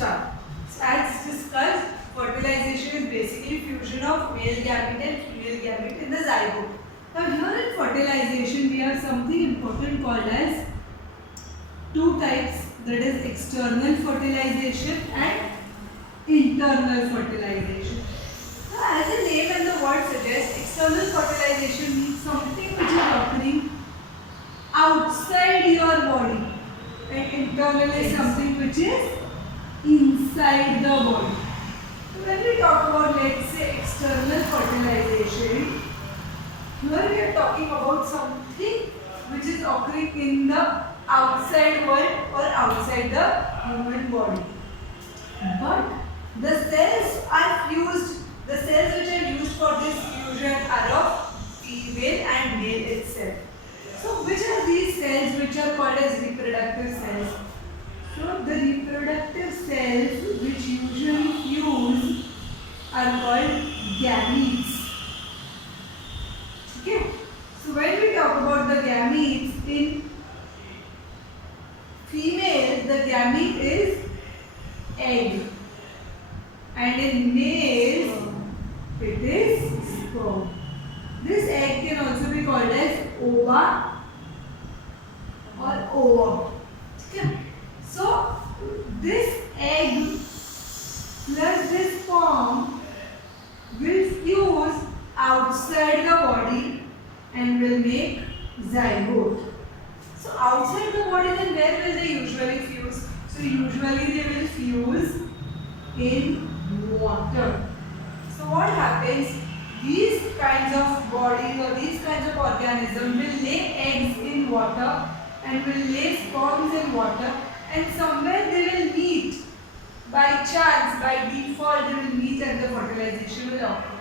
Start. So as discussed, fertilization is basically fusion of male gamete and female gamete in the zygote. Now here in fertilization we have something important called as two types, that is external fertilization and internal fertilization. Now as the name and the word suggests, external fertilization means something which is occurring outside your body, and internal is something which is inside the body. So when we talk about, let's say, external fertilization, here we are talking about something which is occurring in the outside world or outside the human body. But the cells are fused, the cells which are used for this fusion are of female and male itself. So which are these cells which are called as reproductive cells? So the reproductive cells which usually fuse are called gametes. Okay. So when we talk about the gametes, in female the gamete is egg, and in male it is sperm. This egg can also be called as ova or ovum. Okay. So this egg plus this sperm will fuse outside the body and will make zygote. So outside the body, then where will they usually fuse? So usually they will fuse in water. So what happens? These kinds of bodies or these kinds of organisms will lay eggs in water and will lay sperms in water, and somewhere they will meet. By chance, by default, they will meet and the fertilization will occur.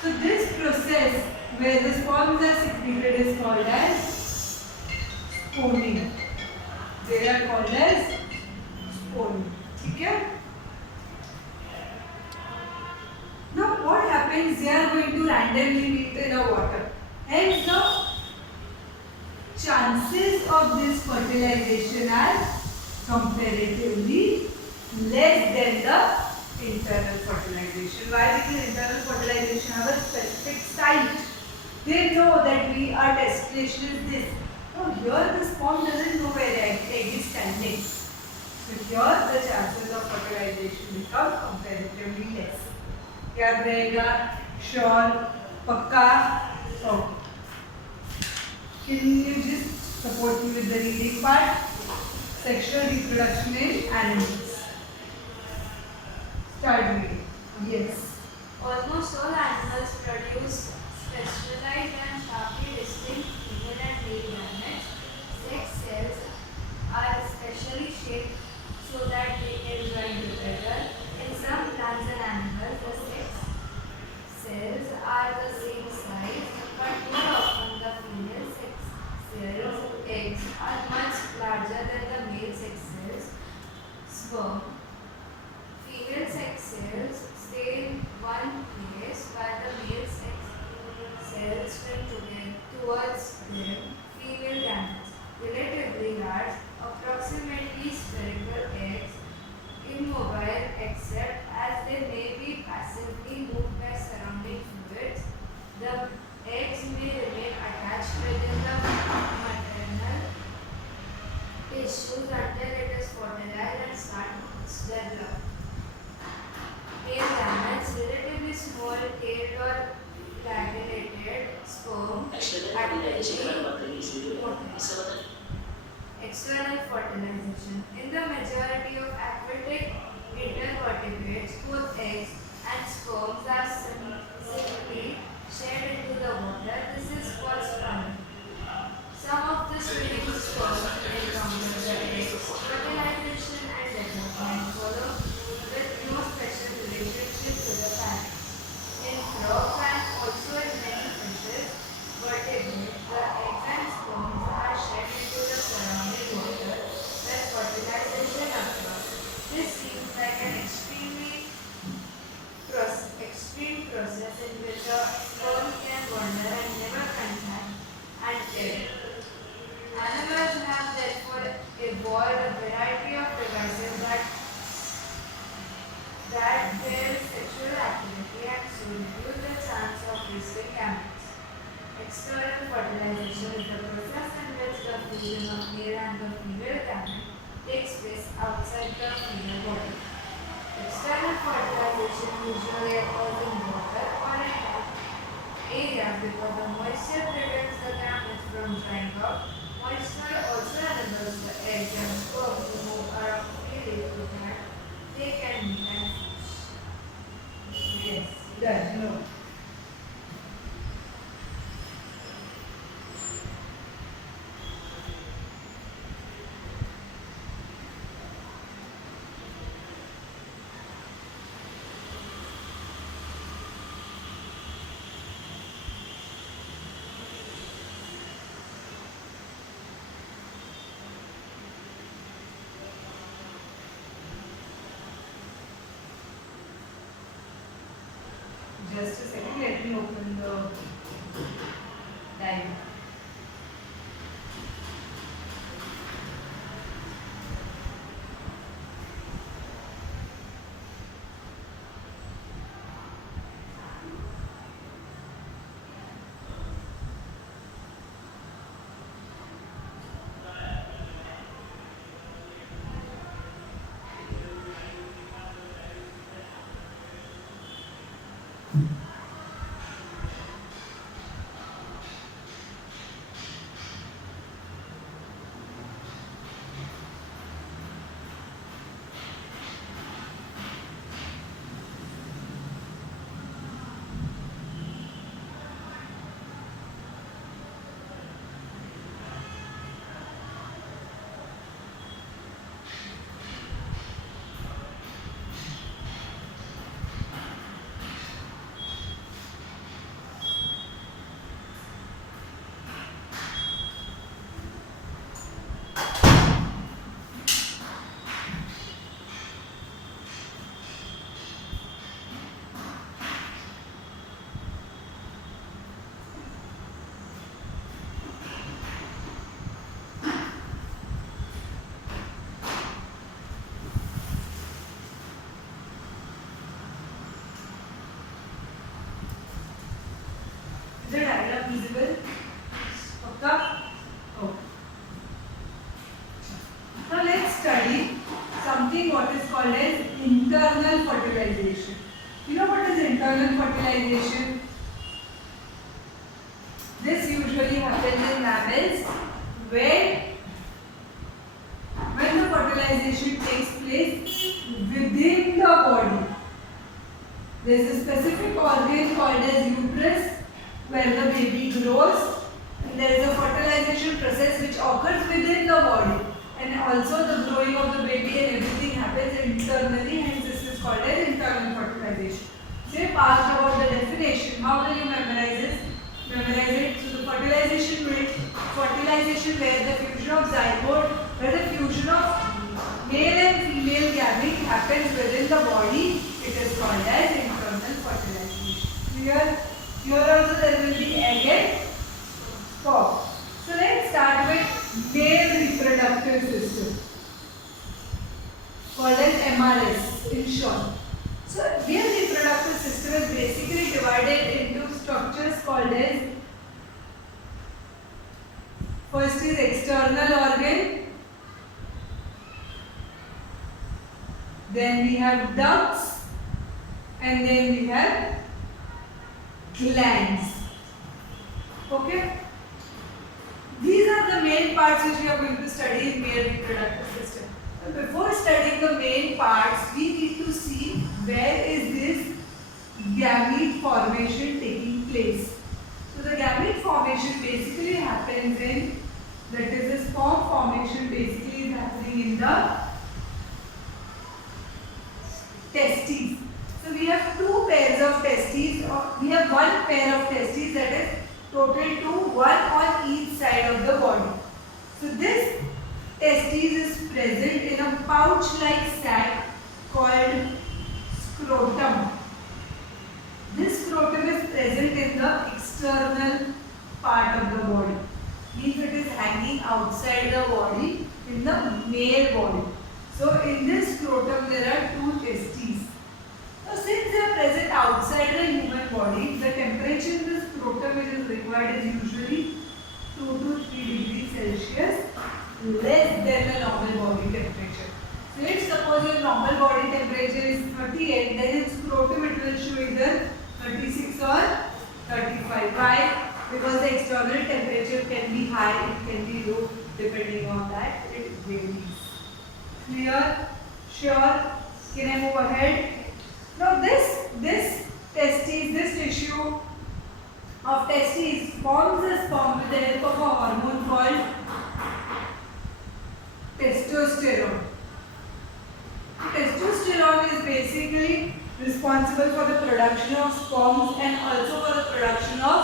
So this process where the sperms are secreted is called as spawning. They are called as spawning. Okay? Now what happens? They are going to randomly meet in the water. Hence the chances of this fertilization are comparatively less than the internal fertilization. Why? Because internal fertilization have a specific site. They know that our destination is this. Now here the sperm doesn't know where the egg is standing. So here the chances of fertilization become comparatively less. याद रहेगा? Sure? पक्का? Okay. Can you just support me with the reading part? Sexual reproduction in animals. Start reading. Yes. Almost all animals produce specialized and sharply distinct female and male gametes. Sex cells are specially shaped so that they can join together. In some plants and animals, the sex cells are the same size, but more often the female sex cells eggs are much larger than the male sex cells sperm. Female sex cells stay in one place while the male sex cells swim towards them. Female gametes, relatively large, approximately spherical eggs, immobile except as they may be passively moved by surrounding fluids. The eggs may remain attached within the maternal tissues until it is fertilized and starts develop. Male gametes, relatively small, tailed or flagellated sperm, external fertilization. In the majority of aquatic invertebrates, both eggs and sperms are simply shed into the water. This is called spawning. Some of the swimming sperms encounter the eggs. Fertilization and development follow with no special relationship to the parent. In frogs and also in many fishes, vertebrates, the eggs and sperms are shed into the surrounding water where fertilization occurs. External fertilization is the process in which the fusion of male and the female gamete takes place outside the female body. External fertilization usually occurs in water or in hot area because the moisture prevents the gametes from drying out. Moisture also enables the egg and sperm to move around freely so that they can meet and hatch. Yes. Done. No. Just a second, let me open the diagram. Is the diagram visible? Okay. Okay. Now let's study something what is called as internal fertilization. You know what is internal fertilization? This usually happens in mammals where when the fertilization takes place within the body. There is a specific organ called as uterus where the baby grows, and there is a fertilization process which occurs within the body, and also the growing of the baby and everything happens internally, hence this is called as internal fertilization. So you asked about the definition. How will you memorize this? Memorize it. So the fertilization where the fusion of zygote, where the fusion of male and female gamete happens within the body, it is called as internal fertilization. Clear? Here also there will be egg and sperm. So let's start with male reproductive system called as MRS in short. So male reproductive system is basically divided into structures called as, first is external organ, then we have ducts, and then we have glands. Okay? These are the main parts which we are going to study in male reproductive system. So before studying the main parts, we need to see where is this gamete formation taking place. So the gamete formation basically happens in, that is the sperm formation basically is happening in the testes. So we have two pairs of testes, or we have one pair of testes, that is total to one on each side of the body. So this testes is present in a pouch-like sac called scrotum. This scrotum is present in the external part of the body. Means it is hanging outside the body in the male body. So in this scrotum there are two testes. So since they are present outside the human body, the temperature in the scrotum which is required is usually less than the normal body temperature. So if suppose your normal body temperature is 38, then in scrotum it will show either 36 or 35. Why? Because the external temperature can be high, it can be low, depending on that it varies. Clear? Sure? Can I move ahead? Now this tissue of testes forms a sperm with the help of a hormone called testosterone. Testosterone is basically responsible for the production of sperms and also for the production of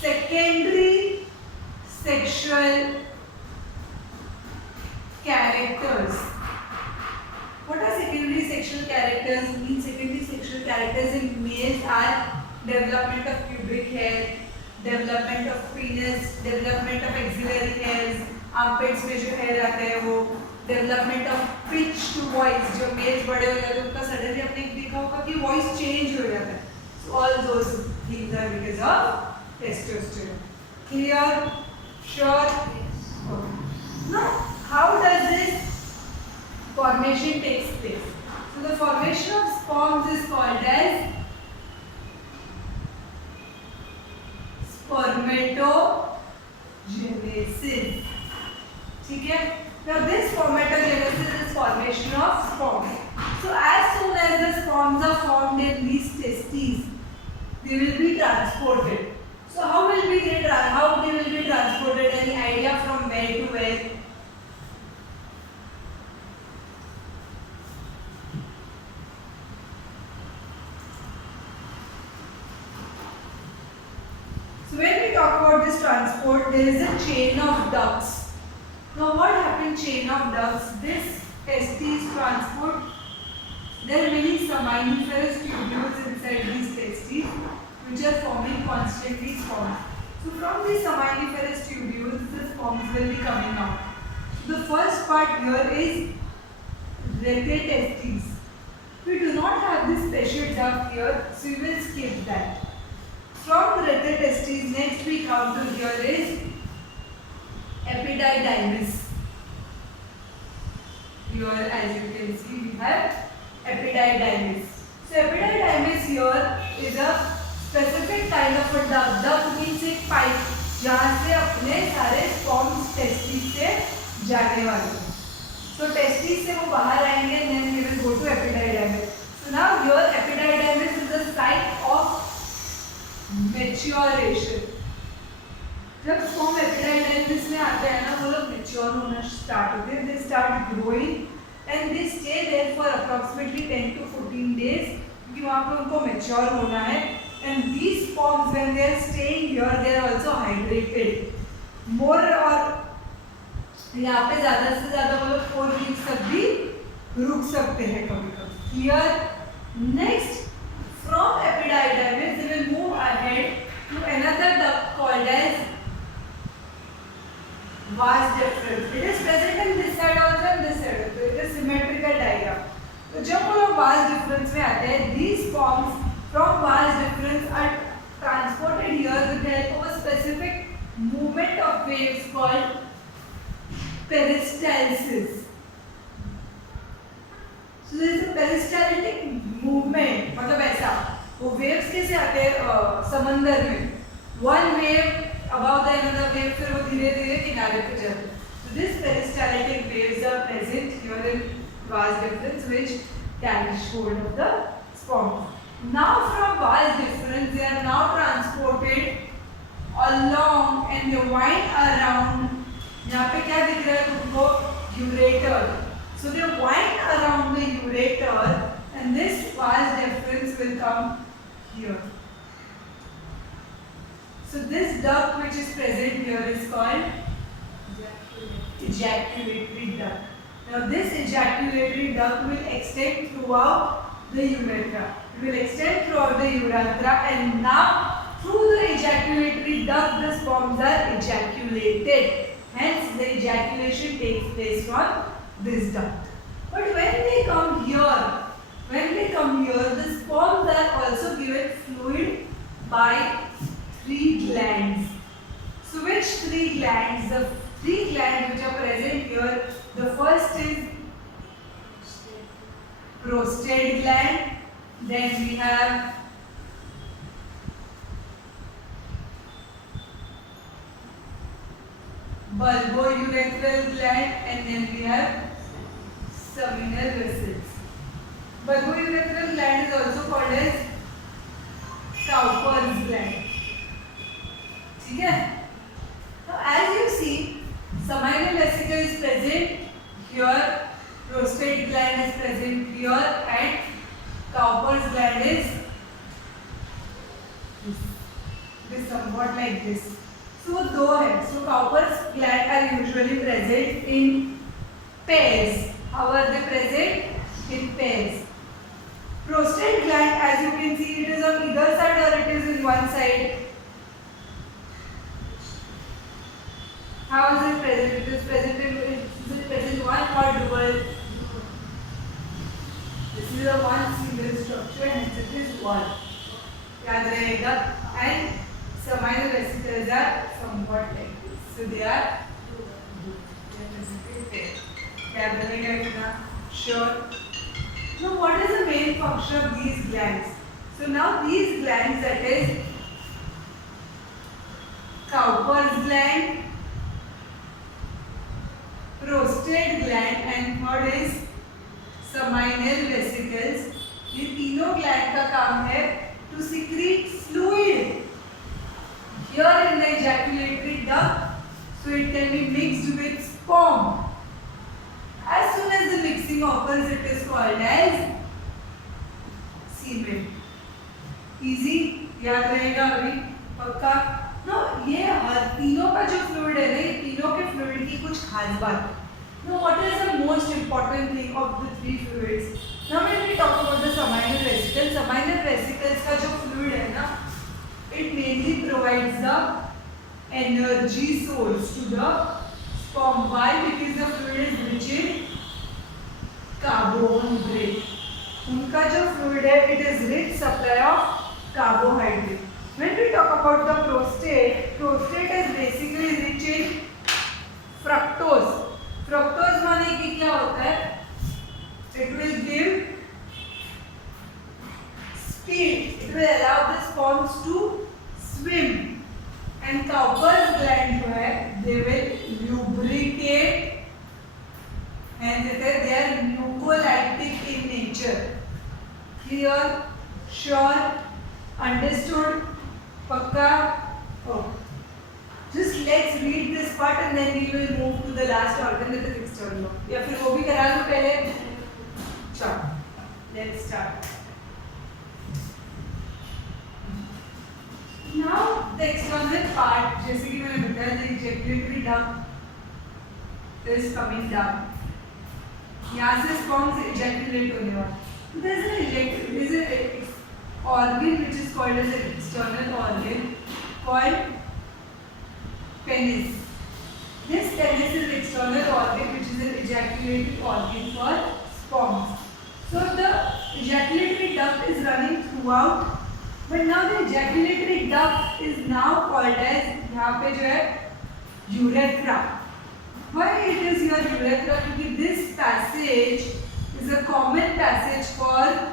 secondary sexual characters. What are secondary sexual characters? Means secondary sexual characters in males are development of pubic hair, development of penis, development of axillary hairs, armpits में जो hair आता है वो, development of pitch to voice, जो males बड़े हो जाते हैं उनका suddenly आपने देखा होगा कि voice change हो जाता है. So all those things are because of testosterone. Clear? Sure? Okay. Now, how does this formation takes place? So the formation of sperms is called as spermatogenesis. ठीक है? Now this spermatogenesis is formation of sperms. So as soon as the sperms are formed in these testes, they will be transported. So how they will be transported? Any idea from where to where? So when we talk about this transport, there is a chain of ducts. Now what happens chain of ducts? This testes transport, there are many seminiferous tubules inside these testes which are forming constantly sperms. So from these seminiferous tubules, the sperms will be coming out. So the first part here is rethe testes. We do not have this special duct here, so we will skip that. From the rethe testes, next we come to here is epididymis. Here, as you can see, we have epididymis. So epididymis here is a specific kind of a duct. Duct means एक pipe जहाँ से अपने सारे sperms testes से जाने वाले हैं. So testes से वो बाहर आएंगे and then we will go to epididymis. So now here epididymis is the site of maturation. जब sperm epididymis में आते हैं ना वो लोग mature होना start होते हैं. They start growing and they stay there for approximately 10 to 14 days क्योंकि वहाँ पे उनको mature होना है. And these sperms when they are staying here they are also hydrated. More और यहाँ पे ज़्यादा से ज़्यादा वो लोग 4 weeks तक भी रुक सकते हैं कभी-कभी. Here next from epididymis we will move ahead to another duct called as vas deferens. It is present in this side also and this side also. It is symmetrical diagram. तो जब वो लोग vas deferens में आते हैं, these sperms from vas deferens are transported here with the help of a specific movement of waves called peristalsis. So there is a peristaltic movement. मतलब ऐसा वो waves कैसे आते हैं समंदर में? One wave above the another wave फिर वो धीरे-धीरे किनारे पे जाते हैं. So these peristaltic waves are present here in vas deferens which catch hold of the sperm. Now from vas deferens they are now transported along and they wind around. यहाँ पे क्या दिख रहा है तुमको? Ureter. So they wind around the ureter and this vas deferens will come here. So this duct which is present here is called ejaculatory duct. Now this ejaculatory duct will extend throughout the urethra. It will extend throughout the urethra and now through the ejaculatory duct the sperms are ejaculated. Hence the ejaculation takes place from this duct. But when they come here, the sperms are also given fluid by 3 glands. So which 3 glands? The Three glands which are present here. The first is prostate gland. Then we have bulbourethral gland, and then we have seminal vessels. Bulbourethral gland is also called as Cowper's gland. ठीक है? Now, as you see, seminal vesicle is present here, prostate gland is present here, and Cowper's gland is this somewhat like this. So, दो है. So, Cowper's gland are usually present in pairs. How are they present? In pairs. Prostate gland, as you can see, it is on either side or it is in one side. How is it present? It is present one or dual. This is a one single structure and it is one. याद रहेगा. And seminal vesicles are somewhat like this. So they are याद रहेगा इतना? Sure. Now what is the main function of these glands? So now these glands, that is Cowper's gland, prostate gland and third is seminal vesicles. ये तीनों gland का काम है to secrete fluid here in the ejaculatory duct, so it can be mixed with sperm. As soon as the mixing occurs, it is called as semen. Easy? याद रहेगा अभी पक्का? No, ये हर तीनों का जो fluid है ना, ये तीनों के fluid की कुछ खास बात. Now, what is the most important thing of the three fluids? Now, when we talk about the seminal vesicles का जो fluid है ना, it mainly provides the energy source to the sperm. Why? Because the fluid is rich in carbohydrate. उनका जो fluid है, it is rich supply of carbohydrate. When we talk about the prostate is basically rich in fructose. Fructose माने कि क्या होता है? It will give speed. It will allow the sperms to swim. And Cowper's gland जो है, they will lubricate. And they are mucolytic in nature. Clear? Sure? Understood? Pakka? Oh. Just let's read this part and then we will move to the last organ, that is external. या फिर वो भी करा लो पहले. चलो. Let's start. Now the external part, जैसे कि मैंने बताया, the ejaculatory duct is coming down. यहाँ से sperms ejaculate होने वाला. There is an organ which is called as an external organ called penis. This penis is external organ which is an ejaculatory organ for sperms. So the ejaculatory duct is running throughout, but now the ejaculatory duct is now called as, यहाँ पे जो है urethra. Why it is here urethra? Because this passage is a common passage for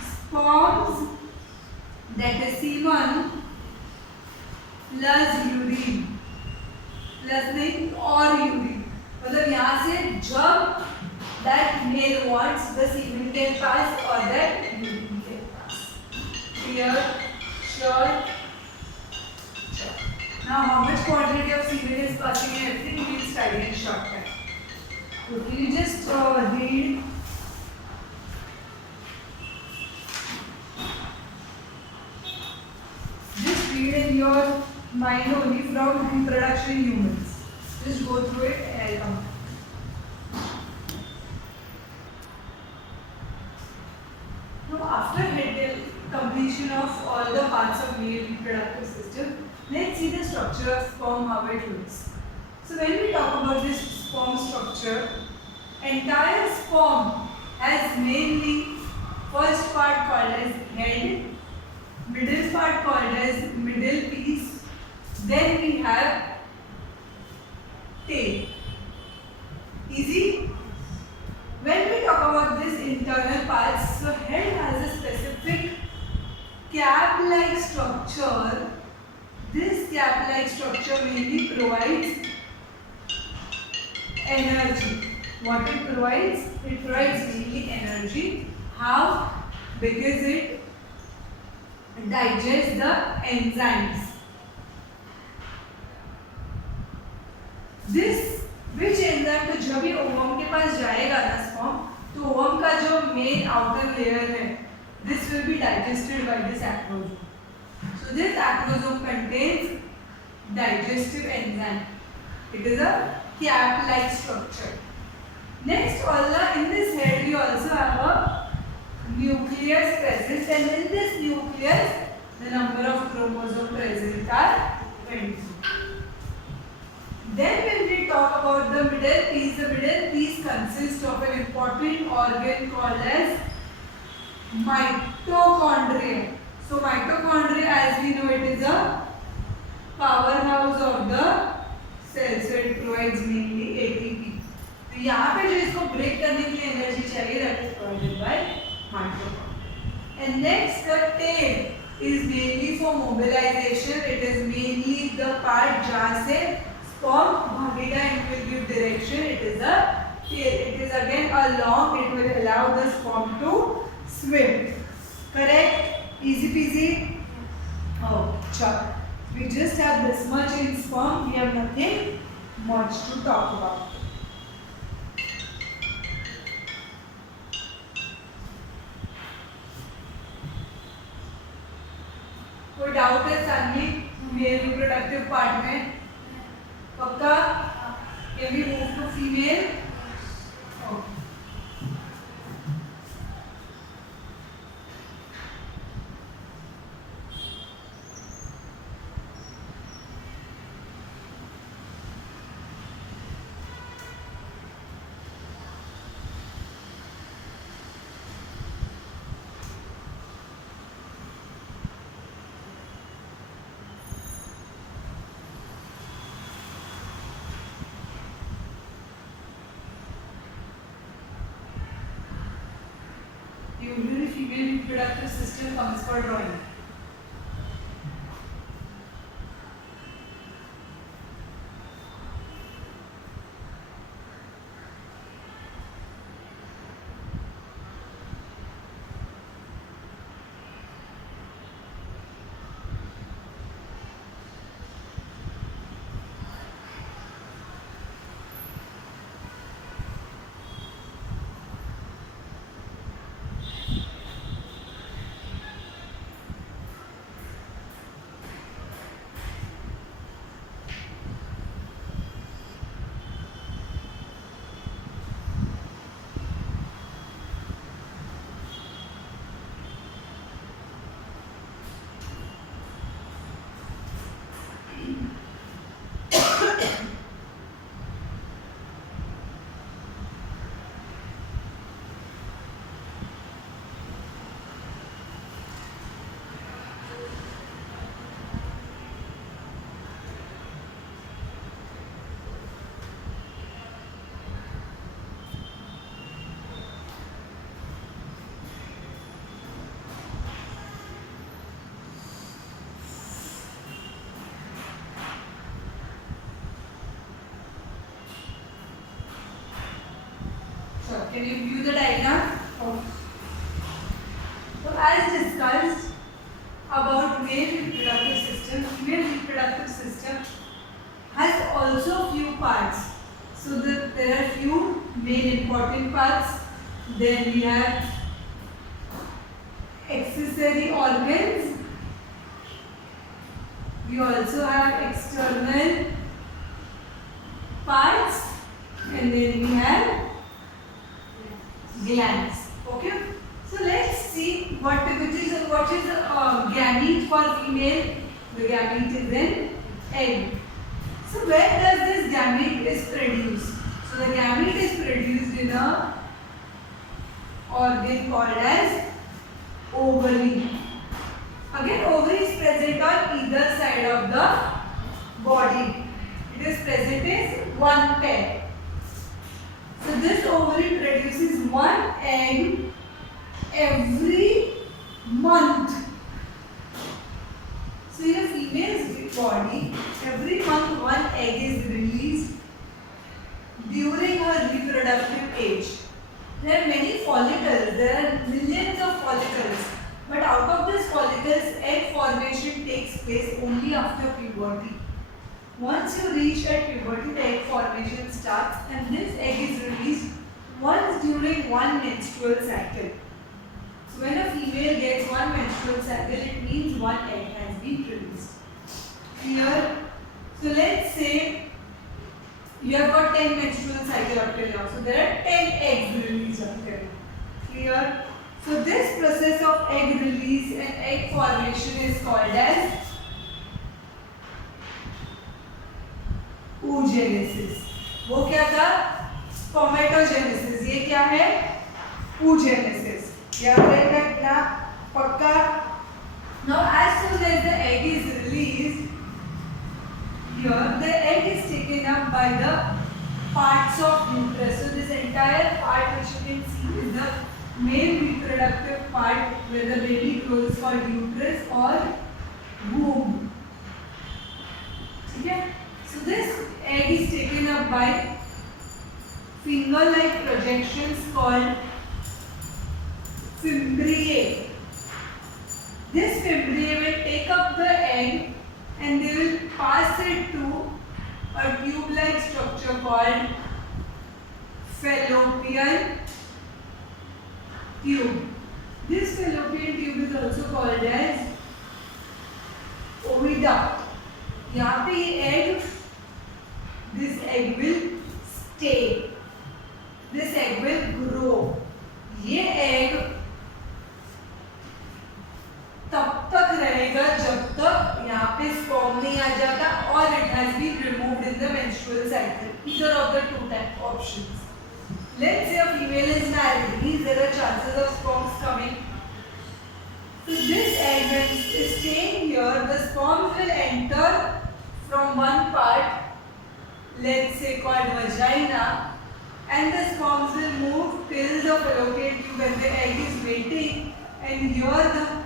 sperms, that is semen plus urine, plus नहीं और urine. मतलब यहाँ से जब that male wants, the semen can pass or that urine can pass. Clear? Sure? Now how much quantity of semen is passing and everything we will study in short time. So can you just read? Just read in your mind only from reproduction in humans. Just go through it and I'll come. Now after completion of all the parts of male reproductive system, let's see the structure of sperm, how it looks. So when we talk about this sperm structure, entire sperm has mainly first part called as head, middle part called as middle piece, then we have tail. Easy? When we talk about this internal parts, so head has a specific cap-like structure. This cap-like structure mainly provides energy. What it provides? It provides mainly energy. How? Because it digests the enzymes. This which enzyme तो जब ये ovum के पास जाएगा ना sperm, तो ovum का जो main outer layer है, this will be digested by this acrosome. So this acrosome contains digestive enzyme. It is a cap-like structure. Next, in this head we also have a nucleus present, and in this nucleus the number of chromosomes present are 20. Then when we talk about the middle piece consists of an important organ called as mitochondria. So mitochondria, as we know, it is a powerhouse of the cell. So it provides mainly ATP. तो यहाँ पे जो इसको break करने के लिए energy चाहिए, that is provided by mitochondria. And next, the tail is mainly for mobilization. It is mainly the part जहाँ से sperm भागेगा and will give direction. It is a tail. It is again a long. It will allow the sperm to swim. Correct? Easy peasy. Oh, chal. We just have this much in sperm. We have nothing much to talk about. कोई doubt है Saanvi male reproductive part में? पक्का? Can we move to female? Okay. Usually female reproductive system comes for drawing. Can you view the diagram? Oh. So as discussed about male reproductive system, female reproductive system has also few parts. So there are few main important parts. Then we have accessory organs. We also have external parts, and then we have glands. Okay. So let's see what is a gamete for female. The gamete is an egg. So where does this gamete is produced? So the gamete is produced in a organ called as ovary. Again, ovary is present on either side of the body. It is present in one pair. So this ovary produces one egg every month. So in a female's body, every month one egg is released during her reproductive age. There are many follicles, there are millions of follicles, but out of these follicles, egg formation takes place only after puberty. Once you reach at puberty, the egg formation starts and this egg is released once during one menstrual cycle. So when a female gets one menstrual cycle, it means one egg has been released. Here, so let's say you have got 10 menstrual cycle up till now. So there are 10 eggs released up till now. Clear? So this process of egg release and egg formation is called as oogenesis. वो क्या था? Spermatogenesis. ये क्या है? oogenesis. याद रखना पक्का. Now as soon as the egg is released, here the egg is taken up by the parts of uterus. So this entire part which you can see is the male reproductive part where the baby grows is called uterus or womb. Okay? So this egg is taken up by finger-like projections called fimbriae. This fimbriae will take up the egg and they will pass it to a tube-like structure called fallopian tube. This fallopian tube is also called as oviduct. यहाँ पे ये egg, this egg will stay. This egg will grow. ये egg तब तक रहेगा जब तक यहाँ पे sperm नहीं आ जाता और it has been removed in the menstrual cycle. Either of the two type options. Let's say a female is married, means there are chances of sperms coming. So this egg when it is staying here, the sperms will enter from one part, let's say called vagina, and the sperms will move till the fallopian tube when the egg is waiting, and here the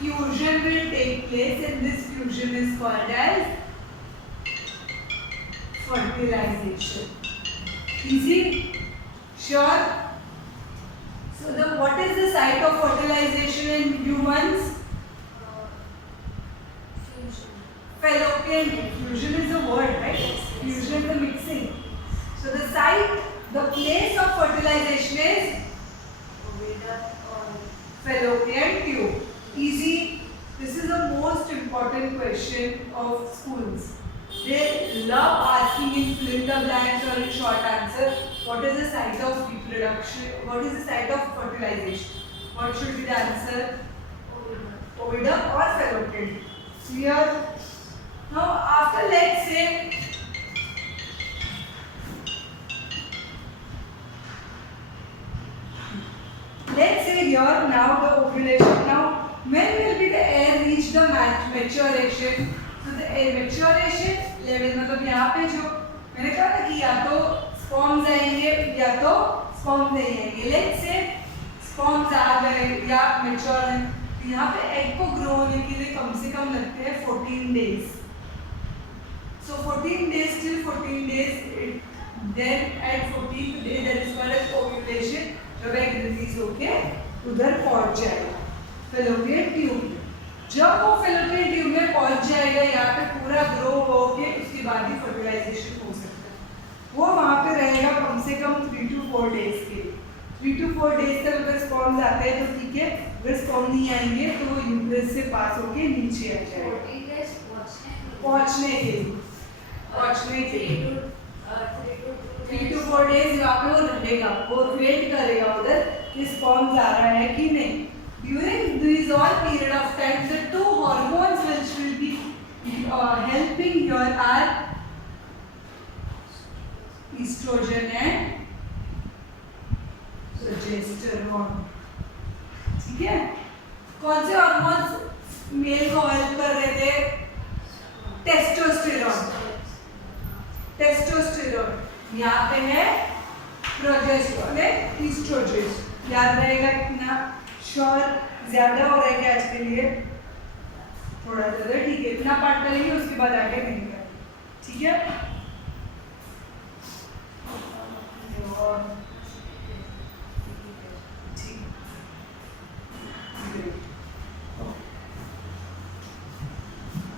fusion will take place, and this fusion is called as fertilization. Easy? Sure? So what is the site of fertilization in humans? Fusion. Fallopian tube. Fusion is the word, right? Fusion is the mixing. So the site, the place of fertilization is Oviduct or fallopian tube. Easy. This is the most important question of schools. They love asking in fill in the blanks or in short answer, what is the site of reproduction, what is the site of fertilization? What should be the answer? oviduct. Oviduct or fallopian tube. Clear? Now after let's say here now the ovulation. Now when will be the egg reach the maturation? So the maturation level मतलब यहाँ पे जो मैंने कहा था कि या तो स्पर्म्स आएंगे या तो स्पर्म्स नहीं आएंगे. लेट्स से स्पर्म्स आ गए या मैच्योर हैं तो यहाँ पे एग को ग्रो होने के लिए कम से कम लगते हैं 14 days. So 14 days till 14 days, then at 14th day there is called as ovulation. जब एग रिलीज होके उधर पहुंच जाएगा fallopian tube. जब वो fallopian tube में पहुंच जाएगा यहाँ पे पूरा ग्रो होके उसके बाद ही फर्टिलाइजेशन हो सकता है. वो वहाँ पे रहेगा कम से कम 3 to 4 days के लिए. 3 to 4 days तक अगर स्पर्म्स आते हैं तो ठीक है, अगर स्पर्म नहीं आएंगे तो वो यूट्रस से पास होके नीचे आ जाएगा 14 days पहुंचने के लिए. 3 to 4 days यहाँ पे वो रहेगा, वो वेट करेगा उधर कि स्पर्म्स आ रहा है कि नहीं. During this all period of time, the two hormones which will be helping here are estrogen and progesterone. ठीक है? कौन से हार्मोन्स मेल को हेल्प कर रहे थे? टेस्टोस्टेरोन. टेस्टोस्टेरोन, यहाँ पे है प्रोजेस्टेरोन है ईस्ट्रोजन। याद रहेगा इतना? श्योर? ज्यादा हो रहा है क्या आज के लिए? थोड़ा ज्यादा, ठीक है। इतना पार्ट करेंगे उसके बाद आगे नहीं करेंगे, ठीक है?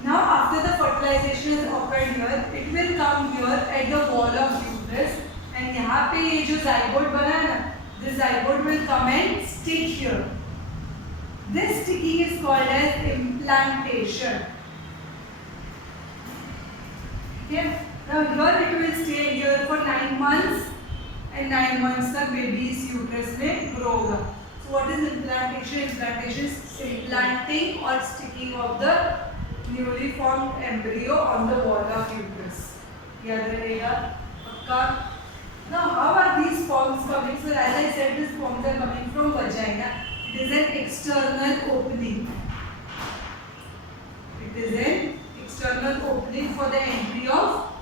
Now after the fertilization has occurred here, it will come here at the wall of uterus, and यहाँ पे ये जो zygote बना है ना, this zygote will come and stick here. This sticking is called as implantation. Okay. Now here it will stay here for 9 months, and 9 months तक baby इस uterus में grow होगा. So what is implantation? Implantation is implanting or sticking of the newly formed embryo on the wall of uterus. याद रहेगा पक्का? Now how are these sperms coming? So as I said, these sperms are coming from vagina. It is an external opening. It is an external opening for the entry of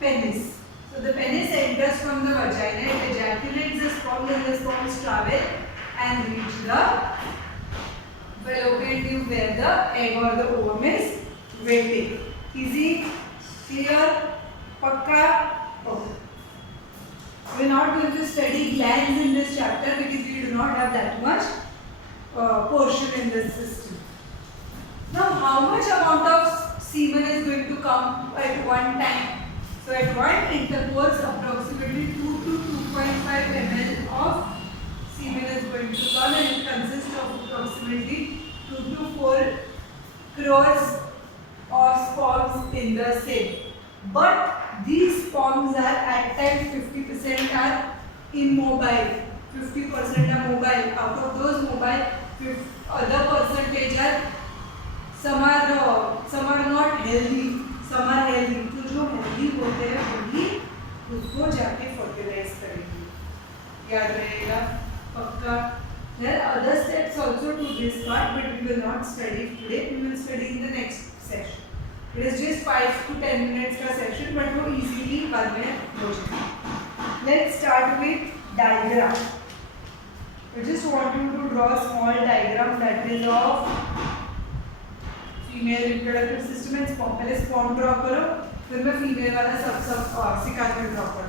penis. So the penis enters from the vagina, it ejaculates the sperm, and the sperms travel and reach the fallopian tube where the egg or the ovum is waiting. Easy? Clear? Pakka? Okay. We are not going to study glands in this chapter because we do not have that much portion in this system. Now, how much amount of semen is going to come at one time? So, at one intercourse, approximately 2 to 2.5 ml of semen is going to come, and it consists of approximately 2 to 4 crores of sperms in the same. But these sperms are at times 50% are immobile, 50% are mobile. Out of those mobile, other percentage are some are not healthy, some are healthy. तो जो healthy होते हैं वही उसको जाके fertilize करेंगे. याद रहेगा पक्का? There are other steps also to this part, but we will not study today. We will study in the next session. It is just 5 to 10 minutes का session, but वो easily बाद में हो जाएगा. Let's start with diagram. I just want you to draw a small diagram that is of female reproductive system and sperm. पहले sperm draw करो, फिर मैं female वाला सब सिखाती हूँ draw करो.